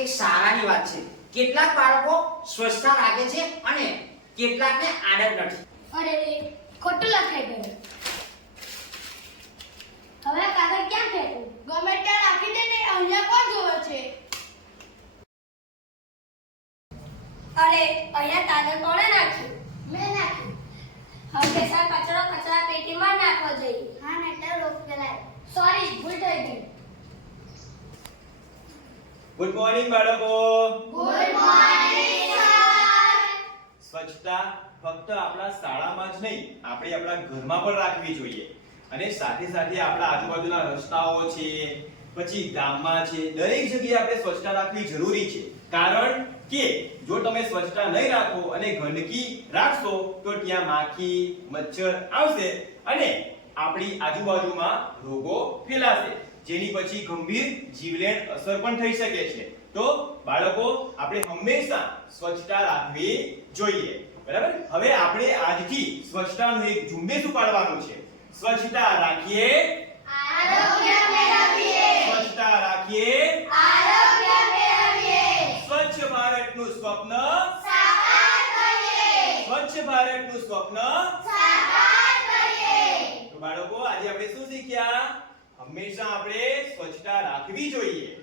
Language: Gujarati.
એક સારાની વાત છે. કેટલાક બાળકો સ્વચ્છતા રાખે છે અને કેટલાકને આદત નથી. અરે ખોટું લખાઈ ગયું. હવે આ કાગળ ક્યાં ફેંકું? ગમે ત્યાં રાખી દે ને, અહીંયા કોણ જોવે છે? અરે અહીંયા કાગળ કોણે નાખ્યું? મેં નાખ્યું. હવે પેસા કચરો કચરા પેટીમાં જ નાખવો જોઈએ. હા નહીતર રોગ ફેલાય. સોરી, ભૂલ થઈ ગઈ. ગુડ મોર્નિંગ બાળકો. Good morning sir. સ્વચ્છતા ફક્ત આપણા શાળામાં જ નહીં, આપણે આપણા ઘરમાં પણ રાખવી જોઈએ. અને સાથે સાથે આપણા આજુબાજુના રસ્તાઓ છે, પછી ગામમાં છે, દરેક જગ્યાએ આપણે સ્વચ્છતા રાખવી જરૂરી છે. કારણ કે જો તમે સ્વચ્છતા નહીં રાખો અને ગંદકી રાખશો તો ત્યાં માખી, મચ્છર આવશે અને આપણી આજુબાજુમાં રોગો ફેલાશે, જેની પછી ગંભીર જીવલેણ અસર પણ થઈ શકે છે. તો બાળકો, આપણે હંમેશા સ્વચ્છતા રાખવી જોઈએ. બરાબર? હવે આપણે આજથી સ્વચ્છતાનું એક ઝુંબેશ ઉપાડવાનું છે. સ્વચ્છતા રાખીએ, આરોગ્ય મેળવીએ. સ્વચ્છતા રાખીએ, આરોગ્ય મેળવીએ. સ્વચ્છ ભારતનું સ્વપ્ન, સાકાર કરીએ. સ્વચ્છ ભારતનું સ્વપ્ન. સાકાર કરીએ. તો બાળકો, આજે આપણે શું શીખ્યા? હંમેશા આપણે સ્વચ્છતા રાખવી જોઈએ.